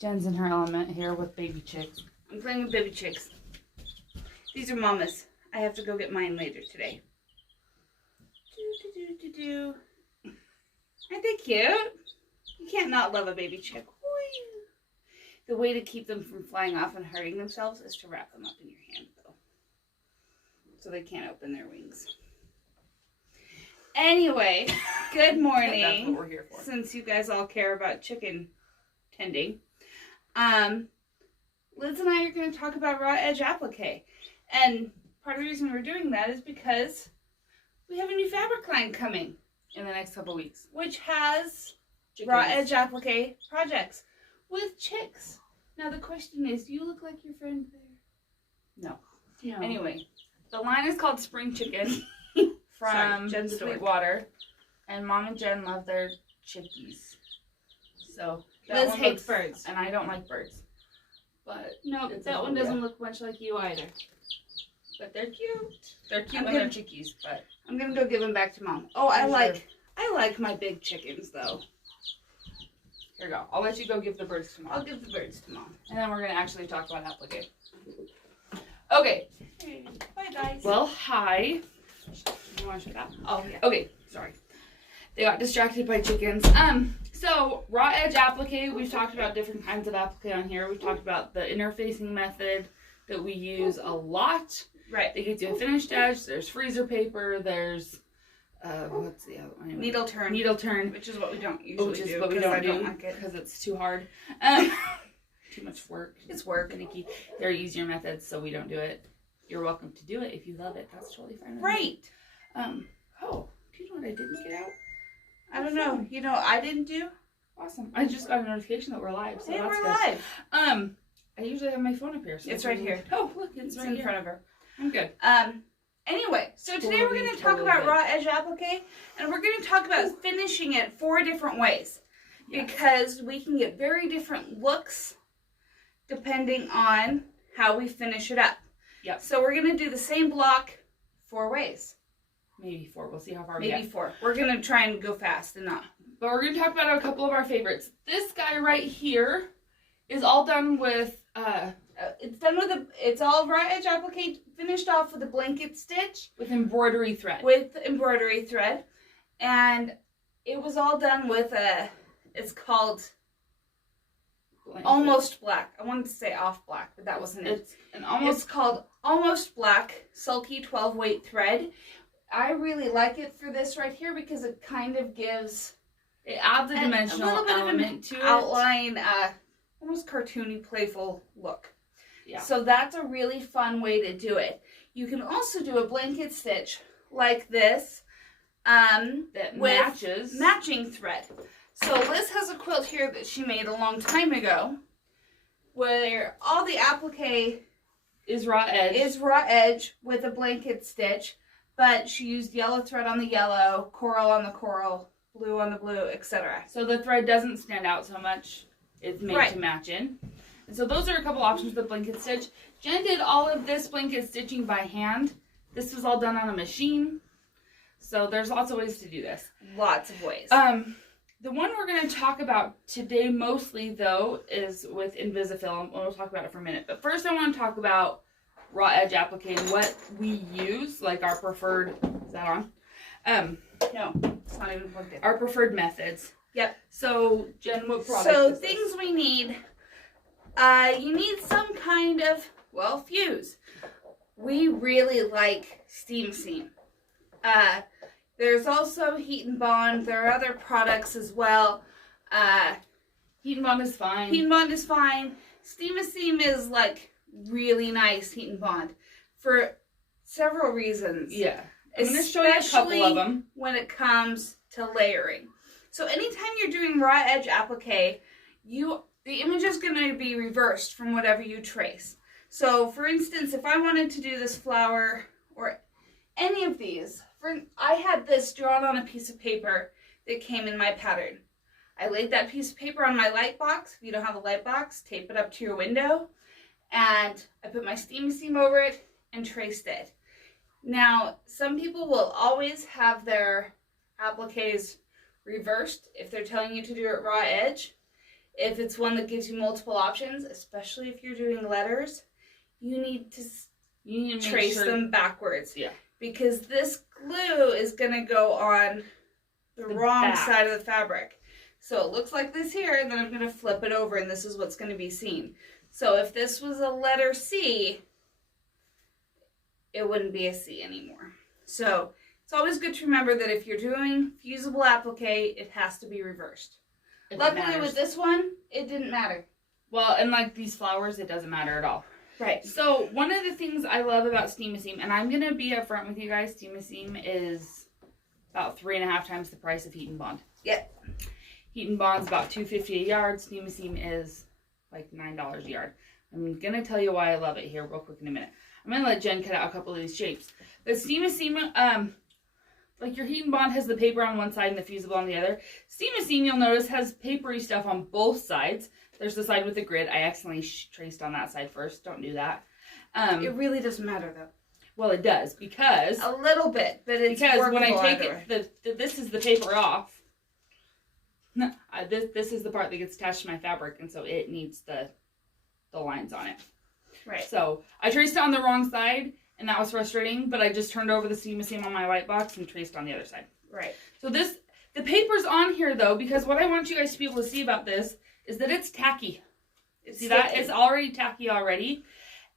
Jen's in her element here with baby chicks. I'm playing with baby chicks. These are Mama's. I have to go get mine later today. Aren't they cute? You can't not love a baby chick. The way to keep them from flying off and hurting themselves is to wrap them up in your hand, though. So they can't open their wings. Anyway, good morning. That's what we're here for. Since you guys all care about chicken tending. Liz and I are going to talk about raw edge applique. And part of the reason we're doing that is because we have a new fabric line coming In the next couple weeks. which has Chickens. raw edge applique projects with chicks. Now the question is, do you look like your friend there? No. No. Anyway, the line is called Spring Chicken from Jen's a dork. Sweetwater. And Mom and Jen love their chickies. So Liz one hates looks- birds. And I don't like birds. But No, It's that a one phobia. doesn't look much like you either. But they're cute. they're cute I'm when they're gonna- chickies, but I'm gonna go give them back to Mom. Oh, I Sure. like my big chickens though. here you go. I'll let you go give the birds to Mom. I'll give the birds to Mom. And then we're gonna actually talk about applique. Okay. Bye guys. Well, hi. You wanna shut up? Oh yeah. Okay, sorry. They got distracted by chickens. So raw edge applique, we've talked about different kinds of applique on here. We've talked about the interfacing method that we use a lot. Right. They get to a finished edge. There's freezer paper. There's what's the other one? Anyway. Needle turn. Needle turn, Which is what we don't usually which is do. what we 'cause don't I don't do like it. because it's too hard. Too much work. It's work. Finicky. There are easier methods, so we don't do it. You're welcome to do it if you love it. That's totally fine. with me. Right. Oh, do you know what I didn't get out? I don't know. You know what I didn't do? Awesome. I just got a notification that we're live, so Hey, that's we're good. live. I usually have my phone up here. So It's right here. Oh, look, it's It's right in here. front of her. I'm good. Anyway, so today we're going to talk Totally about good. raw edge applique, and we're going to talk about finishing it 4 different ways. Yeah. Because we can get very different looks depending on how we finish it up. Yep. So we're going to do the same block 4 ways. Maybe 4. We'll see how far we Maybe get. 4. We're going to try and go fast and not. But we're going to talk about a couple of our favorites. This guy right here is all done with, It's all raw edge applique finished off with a blanket stitch with embroidery thread. with embroidery thread. And it was all done with it's called Blanket. Almost Black. I wanted to say Off Black, but that wasn't it. It's an almost. It's called Almost Black Sulky 12 weight thread. I really like it for this right here because it kind of gives It adds a dimensional little bit of element an to it. outline, almost cartoony, playful look. Yeah. So that's a really fun way to do it. You can also do a blanket stitch like this That with matches. matching thread. So Liz has a quilt here that she made a long time ago where all the applique is raw edge. is raw edge with a blanket stitch, but she used yellow thread on the yellow, coral on the coral, blue on the blue, etc. So the thread doesn't stand out so much. It's made Right. to match in. And so those are a couple options with blanket stitch. Jen did all of this blanket stitching by hand. This was all done on a machine. So there's lots of ways to do this. Lots of ways. The one we're going to talk about today mostly, though, is with Invisifilm. We'll talk about it for a minute. But first I want to talk about raw edge applique and what we use, like our preferred, is that on? No, it's not even plugged in. Our preferred methods. Yep. So, Jen, what product So is this? things we need, you need some kind of, fuse. We really like steam seam. There's also heat and bond. There are other products as well. Heat and bond is fine. Heat and bond is fine. Steam and seam is like really nice heat and bond for several reasons. Yeah. I'm going to show you a couple of them. When it comes to layering. So anytime you're doing raw edge applique, the image is going to be reversed from whatever you trace. So for instance, if I wanted to do this flower or any of these, I had this drawn on a piece of paper that came in my pattern. I laid that piece of paper on my light box. If you don't have a light box, tape it up to your window. And I put my steam seam over it and traced it. Now, some people will always have their appliques reversed if they're telling you to do it raw edge. If it's one that gives you multiple options, especially if you're doing letters, you need to trace them backwards. Yeah. Because this glue is going to go on the wrong side of the fabric. So it looks like this here, and then I'm going to flip it over, and this is what's going to be seen. So if this was a letter C, it wouldn't be a C anymore. So it's always good to remember that if you're doing fusible applique, it has to be reversed. Luckily with this one, it didn't matter. Well, and like these flowers, it doesn't matter at all. Right. So one of the things I love about Steam-A-Seam, and I'm going to be upfront with you guys, Steam-A-Seam is about 3.5 times the price of Heat and Bond. Yep. Heat and Bond's about $2.50 a yard. Steam-A-Seam is like $9 a yard. I'm going to tell you why I love it here real quick in a minute. I'm going to let Jen cut out a couple of these shapes. But Steam-A-Seam, like your Heat and Bond has the paper on one side and the fusible on the other. Steam-A-Seam, you'll notice, has papery stuff on both sides. There's the side with the grid. I accidentally traced on that side first. Don't do that. It really doesn't matter, though. Well, it does, because... A little bit, but it's because when I take it, this is the paper off. This is the part that gets attached to my fabric, and so it needs the lines on it. Right. So I traced it on the wrong side, and that was frustrating, but I just turned over the Steam-A-Seam on my white box and traced on the other side. Right. So the paper's on here, though, because what I want you guys to be able to see about this is that it's tacky. See that? It's already tacky already.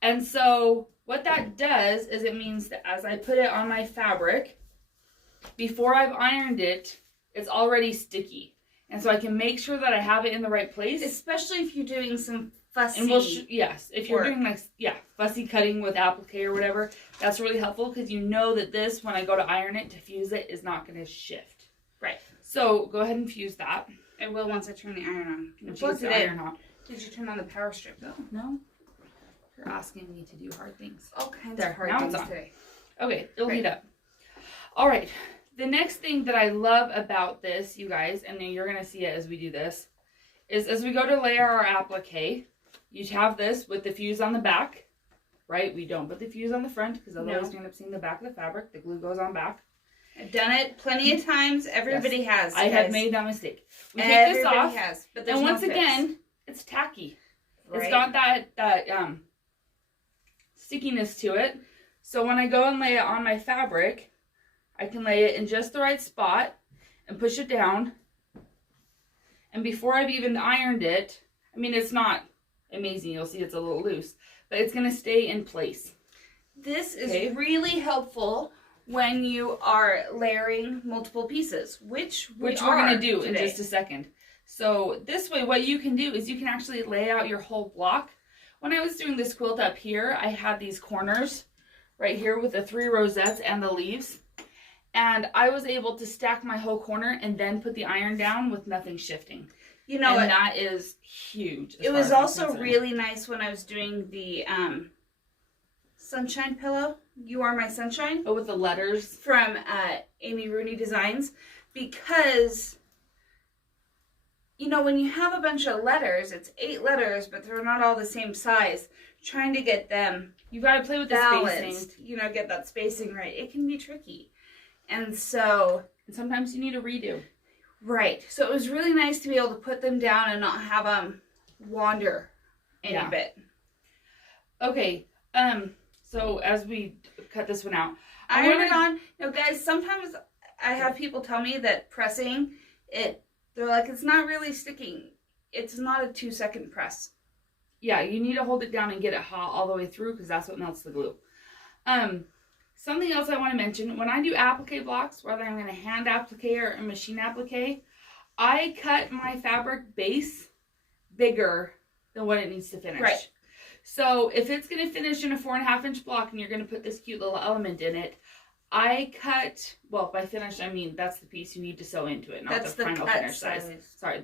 And so what that does is it means that as I put it on my fabric, before I've ironed it, it's already sticky. And so I can make sure that I have it in the right place. Especially if you're doing some fussy yes, if you're doing like, fussy cutting with applique or whatever, that's really helpful because you know that this, when I go to iron it, to fuse it, is not going to shift. Right. So go ahead and fuse that. I will once I turn the iron on. Once the iron on. Did you turn on the power strip though? No. You're asking me to do hard things. All kinds of hard things today. Okay, it'll heat up. All right. The next thing that I love about this, you guys, and then you're going to see it as we do this, is as we go to layer our applique, you have this with the fuse on the back, right? We don't put the fuse on the front because otherwise you end up seeing the back of the fabric. The glue goes on back. I've done it plenty of times. Everybody has. I have made that mistake. We take this off, but and once again, it's tacky. Right. It's got that stickiness to it. So when I go and lay it on my fabric, I can lay it in just the right spot and push it down. And before I've even ironed it, I mean, it's not amazing. You'll see it's a little loose, but it's going to stay in place. This is really helpful when you are layering multiple pieces, which we're going to do today in just a second. So this way, what you can do is you can actually lay out your whole block. When I was doing this quilt up here, I had these corners right here with the 3 rosettes and the leaves. And I was able to stack my whole corner and then put the iron down with nothing shifting. You know, and that is huge. It was also really nice when I was doing the sunshine pillow. You Are My Sunshine. Oh, with the letters. From Amy Rooney Designs. Because, you know, when you have a bunch of letters, it's 8 letters, but they're not all the same size. Trying to get them you got to play with balanced, the spacing. You know, get that spacing right. It can be tricky. And so... And sometimes you need a redo. Right. So it was really nice to be able to put them down and not have them wander any bit. Okay. So as we cut this one out, iron it on. Now, guys, sometimes I have people tell me that pressing it, they're like, it's not really sticking. It's not a 2-second press. Yeah, you need to hold it down and get it hot all the way through because that's what melts the glue. Something else I want to mention, when I do applique blocks, whether I'm going to hand applique or a machine applique, I cut my fabric base bigger than what it needs to finish. Right. So if it's going to finish in a 4.5-inch block and you're going to put this cute little element in it, I cut, well, by finish, I mean that's the piece you need to sew into it, not that's the final finish size. Sorry.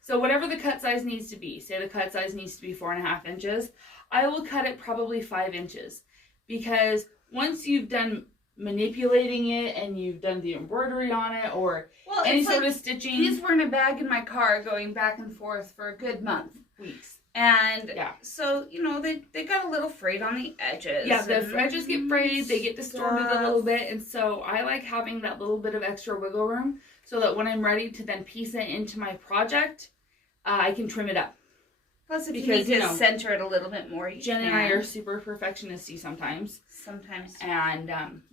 So whatever the cut size needs to be, say the cut size needs to be 4.5 inches, I will cut it probably 5 inches. Because once you've done manipulating it and you've done the embroidery on it or any sort of stitching. These were in a bag in my car going back and forth for a good month. Weeks. And so, you know, they got a little frayed on the edges. Yeah, the edges get frayed, they get distorted a little bit. And so I like having that little bit of extra wiggle room so that when I'm ready to then piece it into my project, I can trim it up. Plus, if you need to center it a little bit more, Jen and I are super perfectionisty sometimes. Sometimes. And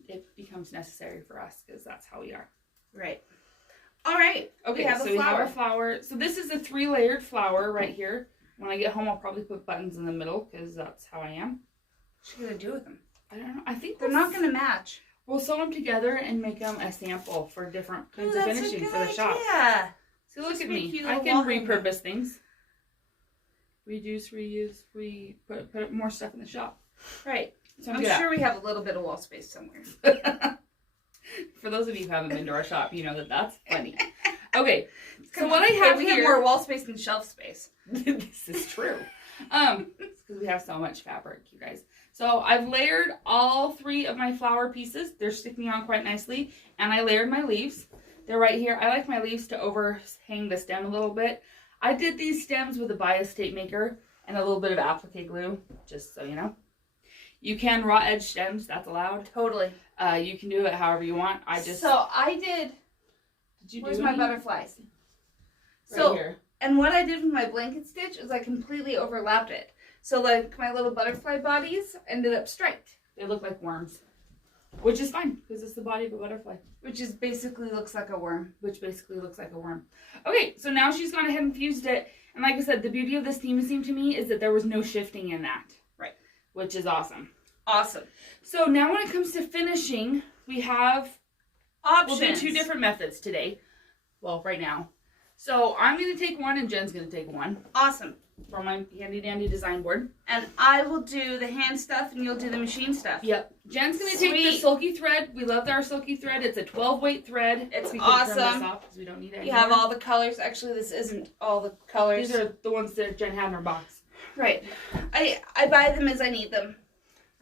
it becomes necessary for us because that's how we are. Right. All right. Okay, we have a flower. So this is a 3-layered flower right here. When I get home, I'll probably put buttons in the middle because that's how I am. What's she going to do with them? I don't know. I think they're not going to match. We'll sew them together and make them a sample for different kinds of finishing for the shop. Yeah. So look at me. I can repurpose things. Reduce, reuse, put more stuff in the shop. Right. So I'm sure we have a little bit of wall space somewhere. For those of you who haven't been to our shop, you know that that's funny. Okay. So what I have here... We have more wall space than shelf space. This is true. It's because we have so much fabric, you guys. So I've layered all 3 of my flower pieces. They're sticking on quite nicely. And I layered my leaves. They're right here. I like my leaves to overhang the stem a little bit. I did these stems with a bias tape maker and a little bit of applique glue, just so you know. You can raw edge stems, that's allowed. Totally. You can do it however you want. So I did. Where's my butterflies? Right here. And what I did with my blanket stitch is I completely overlapped it. So like my little butterfly bodies ended up striped. They look like worms. Which is fine, because it's the body of a butterfly. Which basically looks like a worm. Okay, so now she's gone ahead and fused it. And like I said, the beauty of this theme to me is that there was no shifting in that. Right. Which is awesome. Awesome. So now when it comes to finishing, we have options. We'll do 2 different methods today. Well, right now. So I'm going to take one and Jen's going to take one. Awesome. From my handy dandy design board. And I will do the hand stuff and you'll do the machine stuff. Yep. Jen's going to take the silky thread. We love our silky thread. It's a 12-weight thread. It's awesome. We don't need it you have all the colors. Actually, this isn't all the colors. These are the ones that Jen had in her box. Right. I buy them as I need them.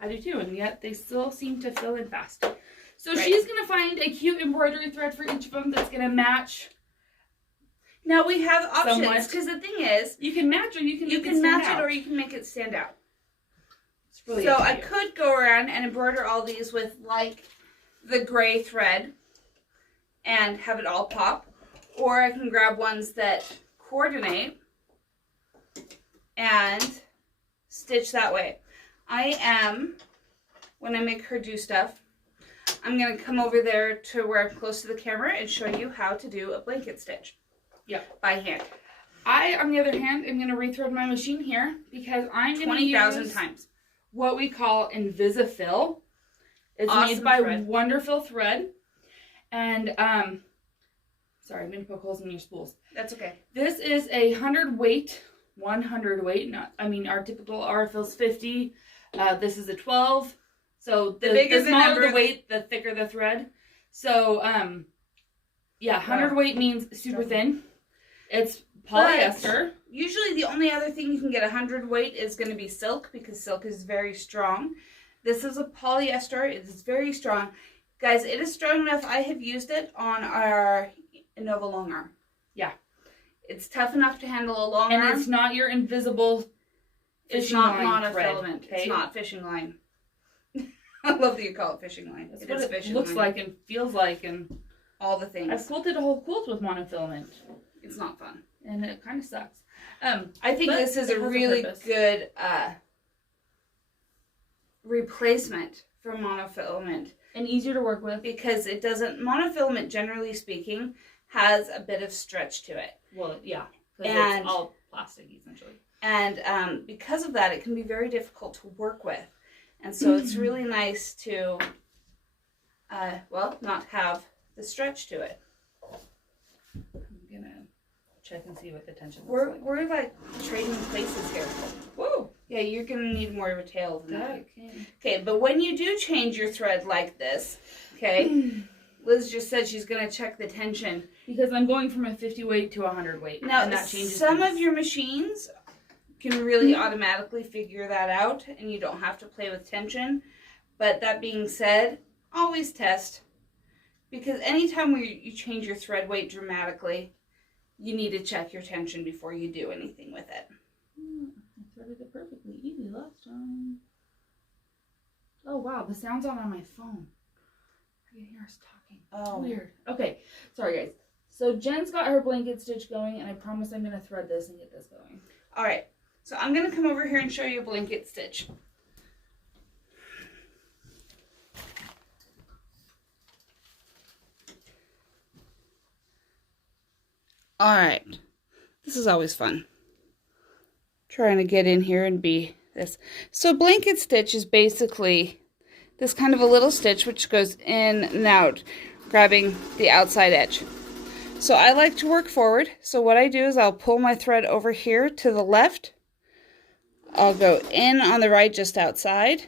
I do too, and yet they still seem to fill in fast. So she's going to find a cute embroidery thread for each of them that's going to match. Now we have options because the thing is, you can match or you can match it or you can make it stand out. It's really so I could go around and embroider all these with like the gray thread and have it all pop, or I can grab ones that coordinate and stitch that way. When I make her do stuff, I'm going to come over there to where I'm close to the camera and show you how to do a blanket stitch. Yep. By hand. I, on the other hand, am going to rethread my machine here because I'm going to use 20,000 times what we call Invisifill. It's made by Wonderful Thread. And, sorry, I'm going to poke holes in your spools. That's okay. This is a 100 weight. Our typical RFL's 50. This is a 12. So the bigger the smaller the weight, the thicker the thread. So, 100 weight means super thin. It's polyester. But usually the only other thing you can get 100 weight is going to be silk because silk is very strong. This is a polyester. It is very strong. Guys, it is strong enough. I have used it on our Innova long arm. Yeah. It's tough enough to handle a long arm. And it's not your invisible fishing line. It's not monofilament. Okay? It's not fishing line. I love that you call it fishing line. That's what it looks like and feels like and all the things. I've quilted a whole quilt with monofilament. It's not fun. And it kind of sucks. I think this is a really good replacement for monofilament. And easier to work with. Because it doesn't, monofilament generally speaking, has a bit of stretch to it. Well, yeah. Because it's all plastic essentially. And because of that, it can be very difficult to work with. And so it's really nice to, not have the stretch to it. I'm going to check and see what the tension looks like. We're like trading places here. Whoa! Yeah, you're going to need more of a tail than that. Okay, but when you do change your thread like this, okay, Liz just said she's going to check the tension. Because I'm going from a 50 weight to a 100 weight. Now, and that changes some of your machines can really automatically figure that out, and you don't have to play with tension. But that being said, always test. Because anytime you change your thread weight dramatically, you need to check your tension before you do anything with it. I threaded it perfectly easy last time. Oh wow, the sound's on my phone. I can hear us talking. Oh, weird. Okay, sorry guys. So Jen's got her blanket stitch going, and I promise I'm going to thread this and get this going. All right. So I'm going to come over here and show you a blanket stitch. All right. This is always fun. Trying to get in here and be this. So blanket stitch is basically this kind of a little stitch which goes in and out, grabbing the outside edge. So I like to work forward. So what I do is I'll pull my thread over here to the left. I'll go in on the right just outside,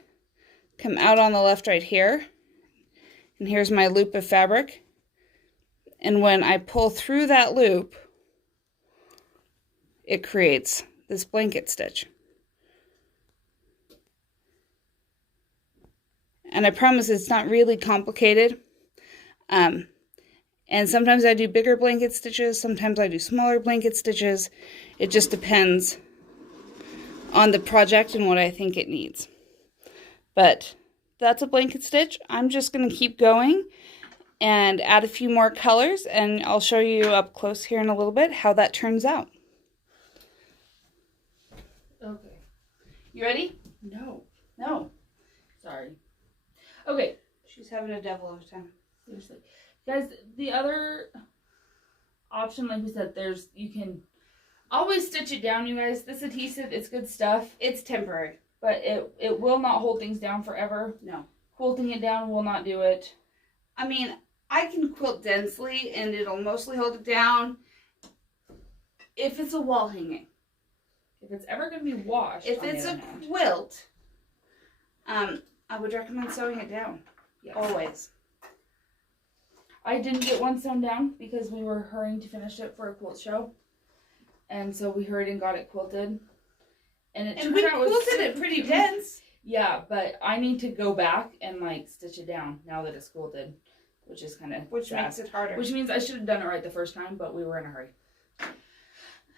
come out on the left right here, and here's my loop of fabric. And when I pull through that loop, it creates this blanket stitch. And I promise it's not really complicated. And sometimes I do bigger blanket stitches, sometimes I do smaller blanket stitches. It just depends on the project and what I think it needs. But that's a blanket stitch. I'm just going to keep going and add a few more colors, and I'll show you up close here in a little bit how that turns out. Okay. You ready? No. No. Sorry. Okay. She's having a devil of a time. Seriously. Guys, the other option, like we said, you can always stitch it down, you guys. This adhesive, it's good stuff. It's temporary. But it will not hold things down forever. No. Quilting it down will not do it. I mean, I can quilt densely and it'll mostly hold it down if it's a wall hanging. If it's ever going to be washed, if it's a quilt, I would recommend sewing it down. Yes. Always. I didn't get one sewn down because we were hurrying to finish it for a quilt show. And so we hurried and got it quilted. And we quilted it pretty dense. Yeah, but I need to go back and like stitch it down now that it's quilted, which is kind of makes it harder. Which means I should have done it right the first time, but we were in a hurry.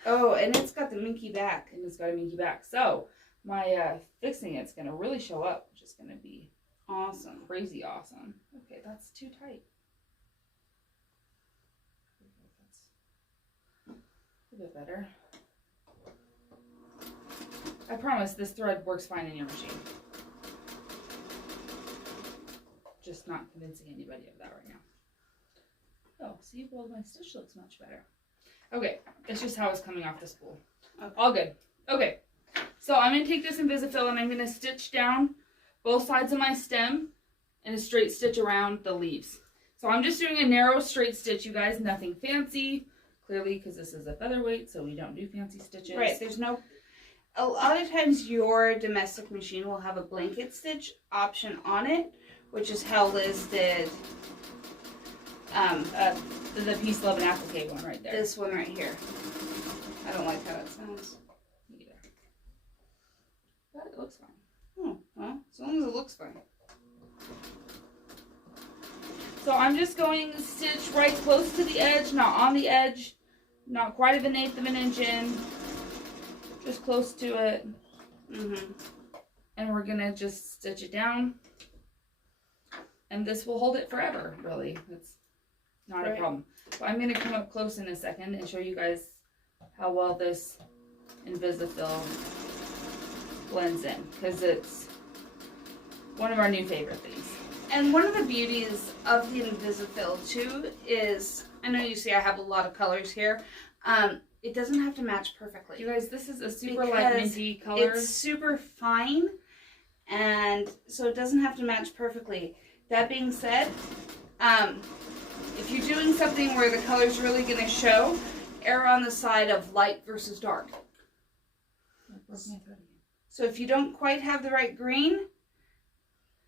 Oh, and it's got the minky back. And it's got a minky back. So my fixing it's going to really show up, which is going to be awesome. Crazy awesome. Okay, that's too tight. That's a bit better. I promise this thread works fine in your machine. Just not convincing anybody of that right now. Oh, see, well, my stitch looks much better. Okay, it's just how it's coming off the spool. Okay. All good. Okay, so I'm going to take this Invisafill and I'm going to stitch down both sides of my stem and a straight stitch around the leaves. So I'm just doing a narrow straight stitch, you guys, nothing fancy. Clearly, because this is a featherweight, so we don't do fancy stitches. Right, there's no... A lot of times your domestic machine will have a blanket stitch option on it, which is how Liz did the Peace, Love, and Applique one right there. This one right here. I don't like how that sounds. Either. But it looks fine. Oh, well, as long as it looks fine. So I'm just going to stitch right close to the edge, not on the edge, not quite of an eighth of an inch in. Just close to it. And we're going to just stitch it down. And this will hold it forever, really. It's not a problem. But I'm going to come up close in a second and show you guys how well this Invisafill blends in. Because it's one of our new favorite things. And one of the beauties of the Invisafill, too, is... I know you see I have a lot of colors here. It doesn't have to match perfectly. You guys, this is a super light minty color. It's super fine, and so it doesn't have to match perfectly. That being said, if you're doing something where the color's really going to show, err on the side of light versus dark. So if you don't quite have the right green,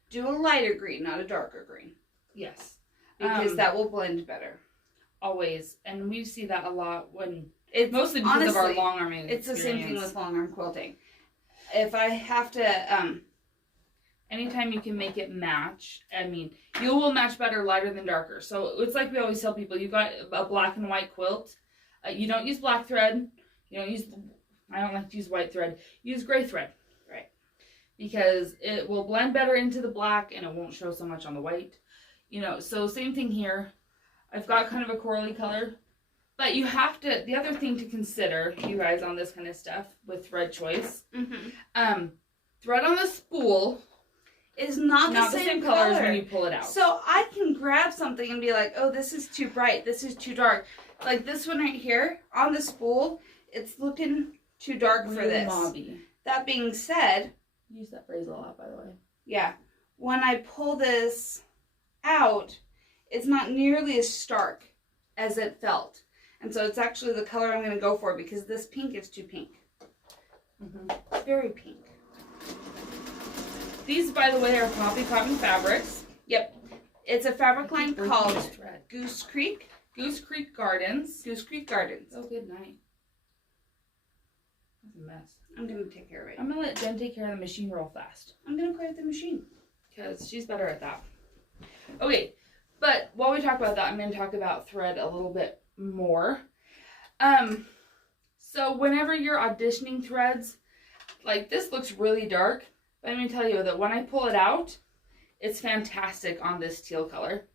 do a lighter green, not a darker green. Yes. Because that will blend better. Always. And we see that a lot when... It's mostly because honestly, of our long arm experience. It's the same thing with long arm quilting. If I have to, anytime you can make it match, I mean, you will match better lighter than darker. So it's like we always tell people, you've got a black and white quilt. You don't use black thread. You don't use, I don't like to use white thread. Use gray thread. Right. Because it will blend better into the black and it won't show so much on the white. You know, so same thing here. I've got kind of a corally color. But you have to, the other thing to consider, you guys, on this kind of stuff with thread choice, thread on the spool is not the same color as when you pull it out. So I can grab something and be like, oh, this is too bright, this is too dark. Like this one right here on the spool, it's looking too dark for this. Mobby. That being said, use that phrase a lot, by the way. Yeah, when I pull this out, it's not nearly as stark as it felt. And so it's actually the color I'm going to go for because this pink is too pink. It's very pink. These, by the way, are poppy cotton fabrics. Yep. It's a fabric line called Goose Creek. Goose Creek Gardens. Goose Creek Gardens. Oh, good night. That's a mess. I'm going to take care of it. I'm going to let Jen take care of the machine real fast. I'm going to play with the machine. Because she's better at that. Okay, but while we talk about that, I'm going to talk about thread a little bit more. So whenever you're auditioning threads, like this looks really dark, but I'm going to tell you that when I pull it out, it's fantastic on this teal color.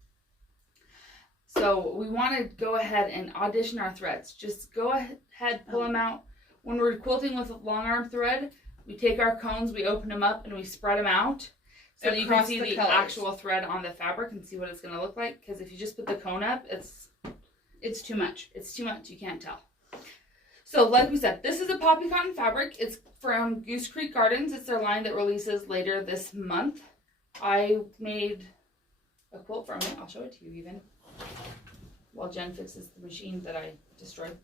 So we want to go ahead and audition our threads. Just go ahead, pull them out. When we're quilting with a long arm thread, we take our cones, we open them up, and we spread them out. So that you can see the actual thread on the fabric and see what it's going to look like. Because if you just put the cone up, it's too much. It's too much. You can't tell. So like we said, this is a poppy cotton fabric. It's from Goose Creek Gardens. It's their line that releases later this month. I made a quilt from it. I'll show it to you even. While Jen fixes the machine that I destroyed.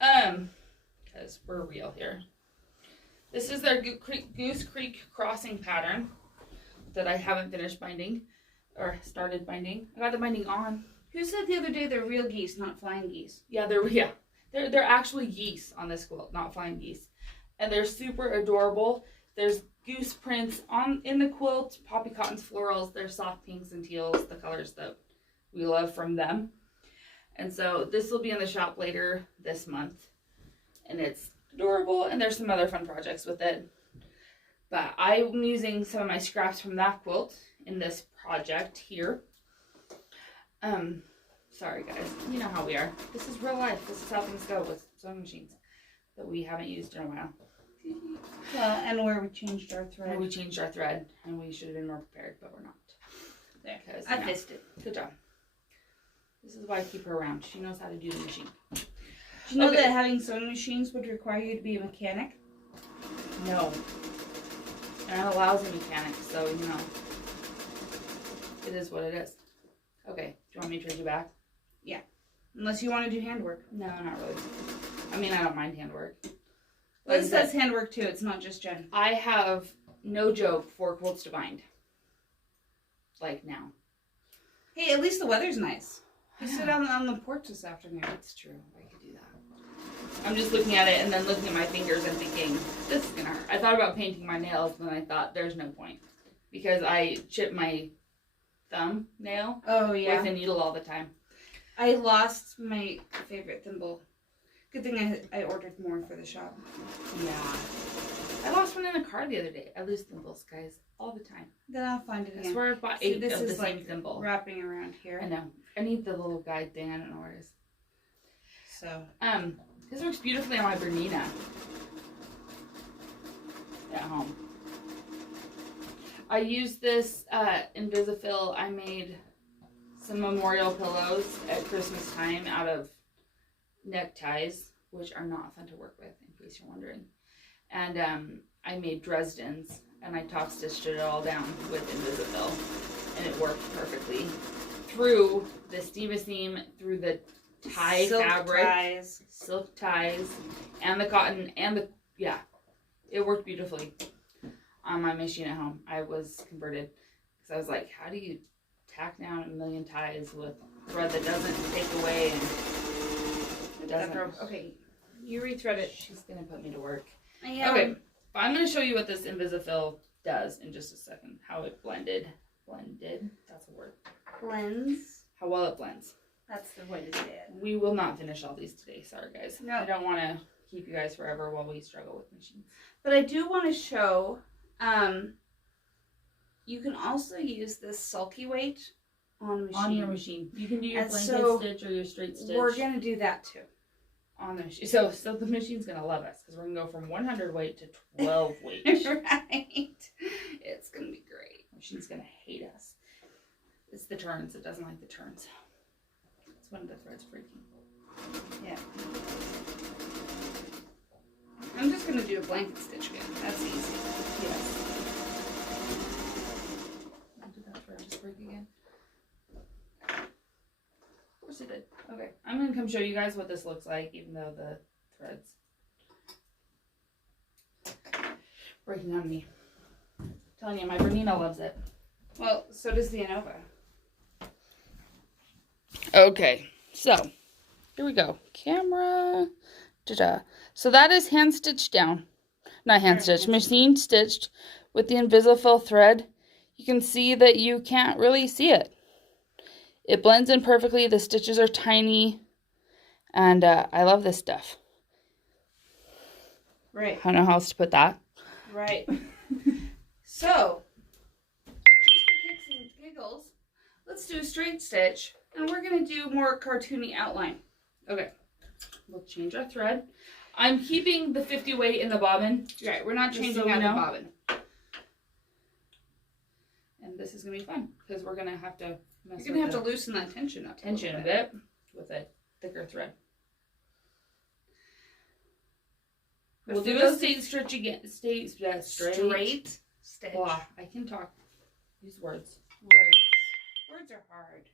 Because we're real here. This is their Goose Creek crossing pattern that I haven't finished binding or started binding. I got the binding on. Who said the other day they're real geese, not flying geese? Yeah, they're actually geese on this quilt, not flying geese, and they're super adorable. There's goose prints in the quilt, poppy cottons, florals. They're soft pinks and teals, the colors that we love from them. And so this will be in the shop later this month, and it's adorable. And there's some other fun projects with it. But I'm using some of my scraps from that quilt in this project here. Sorry guys, you know how we are. This is real life. This is how things go with sewing machines that we haven't used in a while. Well, and where we changed our thread. And we changed our thread, and we should have been more prepared, but we're not. There, I fixed it. Good job. This is why I keep her around. She knows how to do the machine. Do you know that having sewing machines would require you to be a mechanic? No. And I'm a lousy mechanic, so, you know, it is what it is. Okay, do you want me to trade you back? Yeah. Unless you want to do handwork. No, not really. I mean, I don't mind handwork. Liz says handwork too, it's not just Jen. I have, no joke, 4 quilts to bind. Like now. Hey, at least the weather's nice. We sit on the porch this afternoon. That's true. I could do that. I'm just looking at it and then looking at my fingers and thinking, this is gonna hurt. I thought about painting my nails, and then I thought, there's no point. Because I chip my thumbnail with a needle all the time. I lost my favorite thimble. Good thing I ordered more for the shop. Yeah. I lost one in a car the other day. I lose thimbles, guys, all the time. Then I'll find it again. I swear I've bought 8 of the same thimble. Wrapping around here. I know. I need the little guide thing. I don't know where it is. So. This works beautifully on my Bernina. At home. I used this Invisifil. I made some memorial pillows at Christmas time out of neckties, which are not fun to work with, in case you're wondering. And I made Dresden's, and I top stitched it all down with Invisifil, and it worked perfectly through the steam seam, through the tie fabric, silk ties, and the cotton, and it worked beautifully on my machine at home. I was converted because I was like, how do you tack down a million ties with thread that doesn't take away and it doesn't. Okay, you rethread it. She's gonna put me to work. Okay, but I'm gonna show you what this Invisifil does in just a second. How it blended. That's a word. Blends. How well it blends. That's the way to say it. We will not finish all these today. Sorry, guys. No. I don't want to keep you guys forever while we struggle with machines. But I do want to show, you can also use this sulky weight on the machine. On your machine. You can do your And blanket so stitch or your straight stitch. We're going to do that too. On the machine. So the machine's going to love us because we're going to go from 100 weight to 12 weight. Right. It's going to be great. The machine's going to hate us. It's the turns. It doesn't like the turns. It's when the thread's freaking. Yeah. I'm just going to do a blanket stitch again. That's easy. Yes. Did that thread just break again? Of course it did. Okay. I'm going to come show you guys what this looks like, even though the thread's breaking on me. I'm telling you, my Bernina loves it. Well, so does the Anova. Okay, so here we go. Camera. Da-da. So that is hand stitched down. Not hand stitched, machine stitched with the Invisafill thread. You can see that you can't really see it. It blends in perfectly. The stitches are tiny. And I love this stuff. Right. I don't know how else to put that. Right. So, just for kicks and giggles, let's do a straight stitch. And we're going to do more cartoony outline. Okay. We'll change our thread. I'm keeping the 50 weight in the bobbin. Right, we're not Just changing so out we the know. bobbin. And this is going to be fun because we're going to have to mess You're going to have with to loosen that tension up. the tension a bit with a thicker thread. But We'll for do a those straight stitch again. Straight straight stitch. Blah. I can talk. Use words. Words are hard.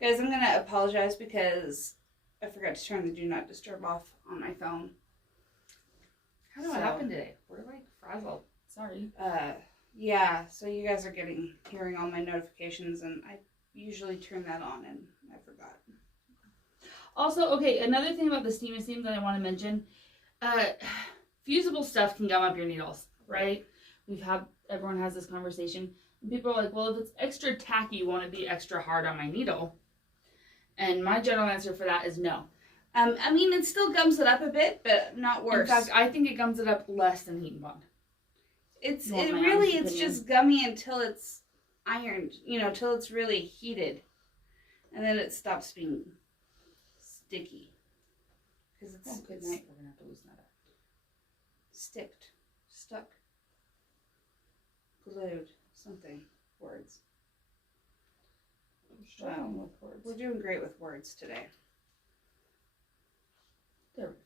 Guys, I'm going to apologize because I forgot to turn the do not disturb off on my phone. How did that happen today? We're like frazzled. Sorry. Yeah, so you guys are hearing all my notifications, and I usually turn that on, and I forgot. Also, okay, another thing about the steam and seam that I want to mention, fusible stuff can gum up your needles, right? Everyone has this conversation, and people are like, well, if it's extra tacky, won't it be extra hard on my needle? And my general answer for that is no. I mean, it still gums it up a bit, but not worse. In fact, I think it gums it up less than heat and bond. It's You want my really, honest it's opinion? just gummy until it's ironed, till it's really heated. And then it stops being sticky. Because it's, Good night. We're going to have to loosen that up. stuck, glued, something, words. I'm struggling with words. We're doing great with words today. There we go.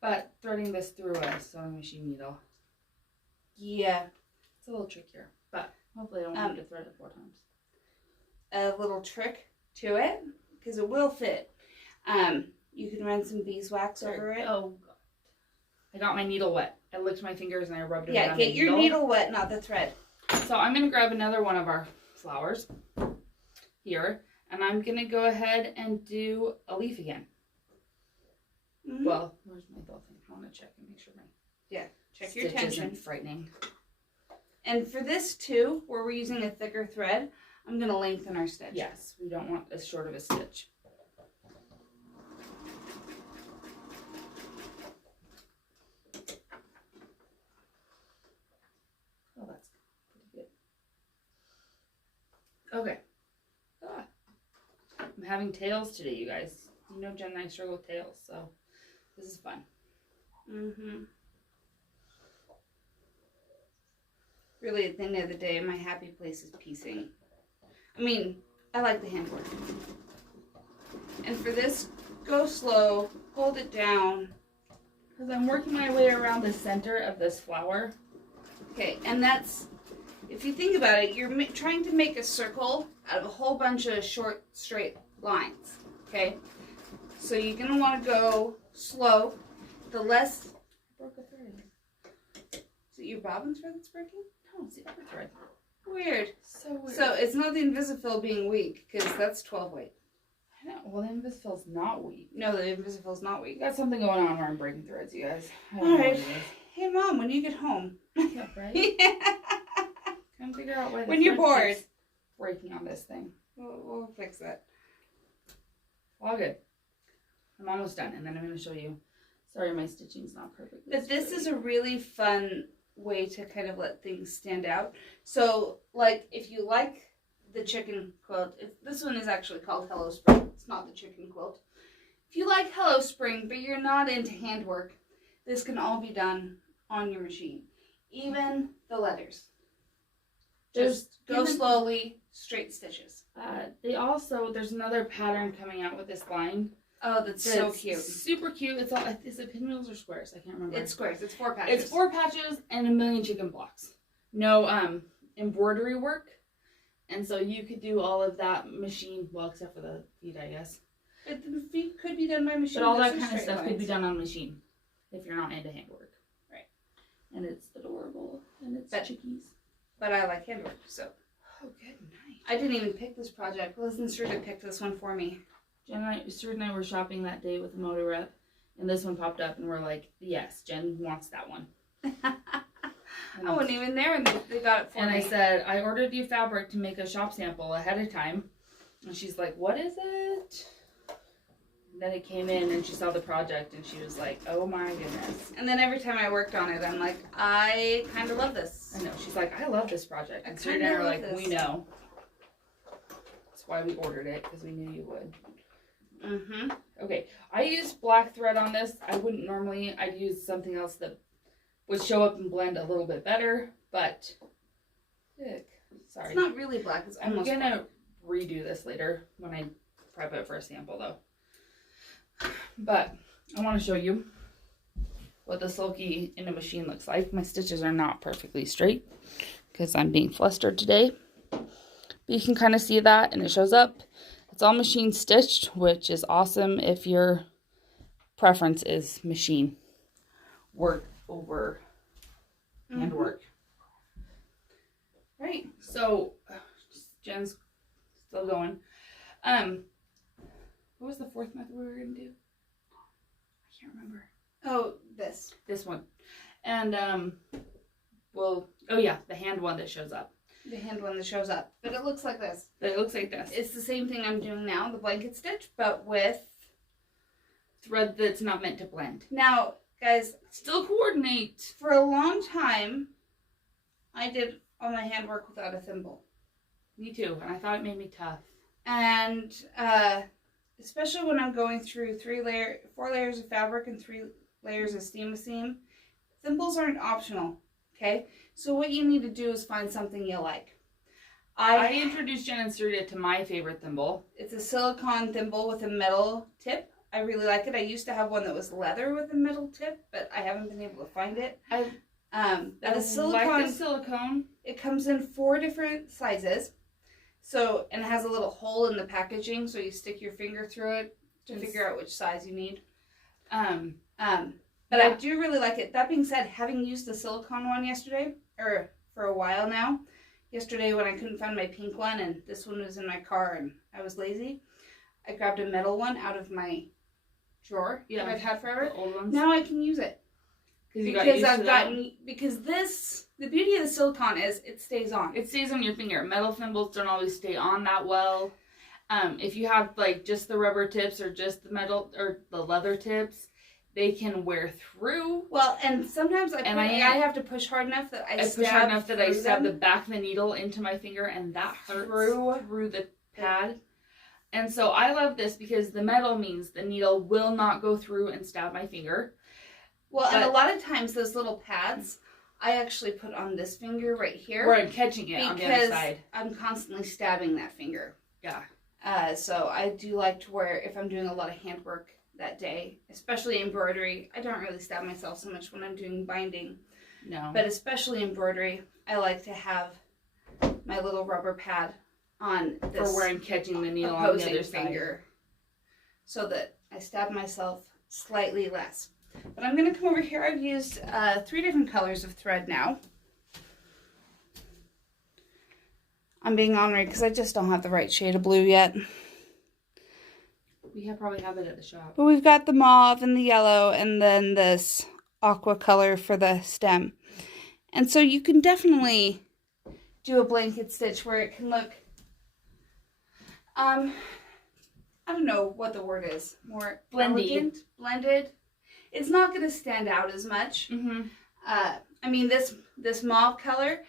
But threading this through a sewing machine needle, Yeah. it's a little trickier. But hopefully I don't need to thread it 4 times. A little trick to it, because it will fit. You can run some beeswax over it. Oh, God. I got my needle wet. I licked my fingers and I rubbed it Yeah, on get the your needle wet, not the thread. So I'm going to grab another one of our flowers here. And I'm going to go ahead and do a leaf again. Mm-hmm. Well, where's my little thing? I want to check and make sure my check your stitch tension. isn't frightening. And for this too, where we're using a thicker thread, I'm going to lengthen our stitch. Yes, we don't want as short of a stitch. Oh, that's pretty good. Okay. I'm having tails today, you guys. You know Jen and I struggle with tails, so this is fun. Mm-hmm. Really, at the end of the day, my happy place is piecing. I mean, I like the handwork. And for this, go slow, hold it down. Because I'm working my way around the center of this flower. Okay, and that's, if you think about it, you're trying to make a circle out of a whole bunch of short, straight lines. Okay? So you're going to want to go slow. The less... I broke a thread. Is it your bobbin thread that's breaking? No, it's the upper thread. Weird. So weird. So it's not the Invisafill being weak, because that's 12 weight. I know. Well, then this feels not weak. No, the Invisifill's not We weak. got something going on where I'm breaking threads, you guys. I don't All know right. what it is. Hey, Mom, when you get home. Yeah, right? Trying to figure out why the When you're thread bored. keeps breaking on this thing. We'll fix that. All good. I'm almost done, and then I'm going to show you. Sorry, my stitching's not perfect. But this is a really fun way to kind of let things stand out. So, like, if you like the chicken quilt, this one is actually called Hello Spring. It's not the chicken quilt. If you like Hello Spring, but you're not into handwork, this can all be done on your machine. Even the letters. Just go slowly, straight stitches. There's another pattern coming out with this line. Oh, that's so cute. Super cute. It's all, is it pinwheels or squares? I can't remember. It's squares. It's 4 patches. It's 4 patches and a million chicken blocks. No embroidery work. And so you could do all of that machine, well, except for the feet, I guess. But the feet could be done by machine. But all that kind of stuff could be done on machine if you're not into handwork. Right. And it's adorable. And it's chickies. But I like handwork, so. Oh, good night. I didn't even pick this project. Liz and Serta picked this one for me. Serta and I were shopping that day with the motor rep, and this one popped up, and we're like, yes, Jen wants that one. I wasn't even there when they got it for me. And I said, I ordered you fabric to make a shop sample ahead of time. And she's like, what is it? And then it came in, and she saw the project, and she was like, oh my goodness. And then every time I worked on it, I'm like, I kind of love this. I know. She's like, I love this project. And Serta and I were like, we know. That's why we ordered it, because we knew you would. Mm-hmm. Okay, I used black thread on this. I wouldn't normally. I'd use something else that would show up and blend a little bit better, but sorry. It's not really black. It's almost I'm gonna redo this later when I prep it for a sample, though. But I want to show you what the sulky in a machine looks like. My stitches are not perfectly straight because I'm being flustered today. But you can kind of see that, and it shows up. It's all machine stitched, which is awesome if your preference is machine work over handwork. Right. So Jen's still going. What was the 4th method we were gonna do? I can't remember. Oh, this one. And oh yeah, the hand one that shows up. The hand one that shows up. But it looks like this. It's the same thing I'm doing now, the blanket stitch, but with thread that's not meant to blend. Now, guys, still coordinate. For a long time, I did all my handwork without a thimble. Me too, and I thought it made me tough. And especially when I'm going through 4 layers of fabric and 3 layers of seam, thimbles aren't optional. Okay, so what you need to do is find something you like. I introduced Jen and Serta to my favorite thimble. It's a silicone thimble with a metal tip. I really like it. I used to have one that was leather with a metal tip, but I haven't been able to find it. I like the silicone. It comes in 4 different sizes. So, and it has a little hole in the packaging, so you stick your finger through it to figure out which size you need. But I do really like it. That being said, having used the silicone one yesterday, or for a while now, yesterday when I couldn't find my pink one and this one was in my car and I was lazy, I grabbed a metal one out of my drawer that I've had forever. The old ones. Now I can use it. Because the beauty of the silicone is it stays on. It stays on your finger. Metal thimbles don't always stay on that well. If you have like just the rubber tips or just the metal or the leather tips, they can wear through. Well, and sometimes I have to push hard enough that I stab the back of the needle into my finger, and that hurts through the pad. And so I love this because the metal means the needle will not go through and stab my finger. Well, and a lot of times those little pads, I actually put on this finger right here. Where I'm catching it on the other side. I'm constantly stabbing that finger. Yeah. So I do like to wear, if I'm doing a lot of handwork that day, especially embroidery. I don't really stab myself so much when I'm doing binding. No. But especially embroidery, I like to have my little rubber pad on this. For where I'm catching the needle on the other finger. So that I stab myself slightly less. But I'm going to come over here. I've used 3 different colors of thread now. I'm being ornery because I just don't have the right shade of blue yet. We probably have it at the shop. But we've got the mauve and the yellow and then this aqua color for the stem. And so you can definitely do a blanket stitch where it can look, I don't know what the word is, more blended. It's not going to stand out as much. Mm-hmm. I mean, this mauve color,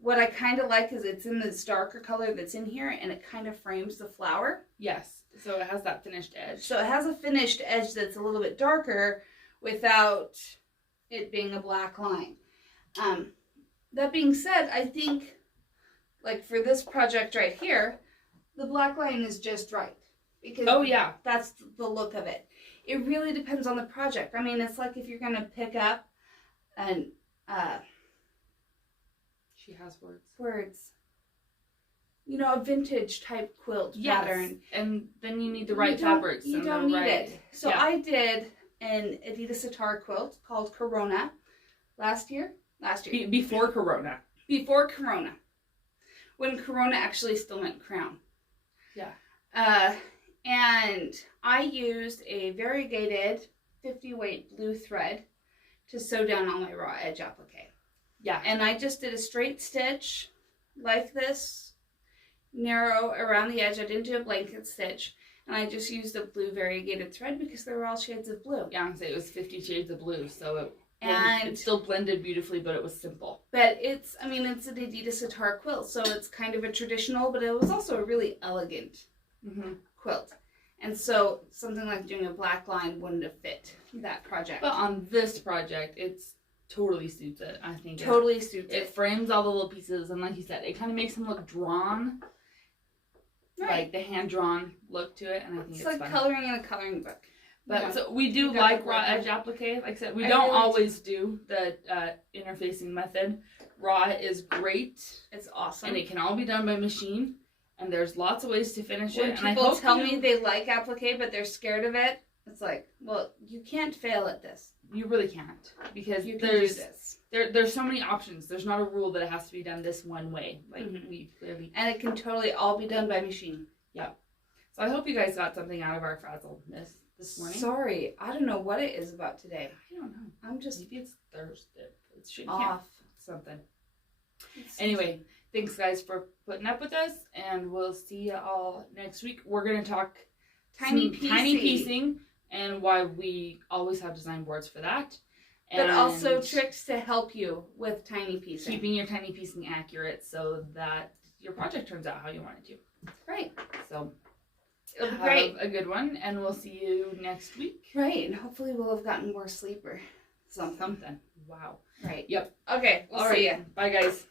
what I kind of like is it's in this darker color that's in here, and it kind of frames the flower. Yes. So it has that finished edge. So it has a finished edge that's a little bit darker without it being a black line. That being said, I think, like for this project right here, the black line is just right. Because that's the look of it. It really depends on the project. I mean, it's like if you're going to pick up an... she has words. Words. You know, a vintage type quilt pattern. And then you need the right fabrics. You don't need it. So I did an Adidas Sitar quilt called Corona last year. Before Corona. Before Corona. When Corona actually still meant crown. Yeah. And I used a variegated 50 weight blue thread to sew down all my raw edge applique. Yeah. And I just did a straight stitch like this, narrow around the edge. I didn't do a blanket stitch. And I just used a blue variegated thread because they were all shades of blue. Yeah, I'm saying it was 50 shades of blue, so it still blended beautifully, but it was simple. But it's an Adidas Sitar quilt, so it's kind of a traditional, but it was also a really elegant quilt. And so something like doing a black line wouldn't have fit that project. But on this project, it's totally suits it, I think. Totally suits it. It frames all the little pieces, and like you said, it kind of makes them look drawn. Right. Like the hand-drawn look to it, and I think it's like fun. Coloring in a coloring book. But so we do like raw edge applique. Like I said, we don't always do the interfacing method. Raw is great. It's awesome. And it can all be done by machine. And there's lots of ways to finish it. When people tell me they like applique, but they're scared of it, it's like, well, you can't fail at this. You really can't. Because there's so many options. There's not a rule that it has to be done this one way. Like we clearly... And it can totally all be done by machine. Yeah. So I hope you guys got something out of our frazzledness this morning. Sorry, I don't know what it is about today. I don't know. I'm just... Maybe it's Thursday. It's off. Something. Anyway, thanks guys for putting up with us, and we'll see you all next week. We're going to talk tiny piecing and why we always have design boards for that. But also tricks to help you with tiny piecing. Keeping your tiny piecing accurate so that your project turns out how you want it to. Right. So it'll be great. A good one, and we'll see you next week. Right, and hopefully we'll have gotten more sleep or something. Wow. Right. Yep. Okay, we'll see ya. Bye, guys.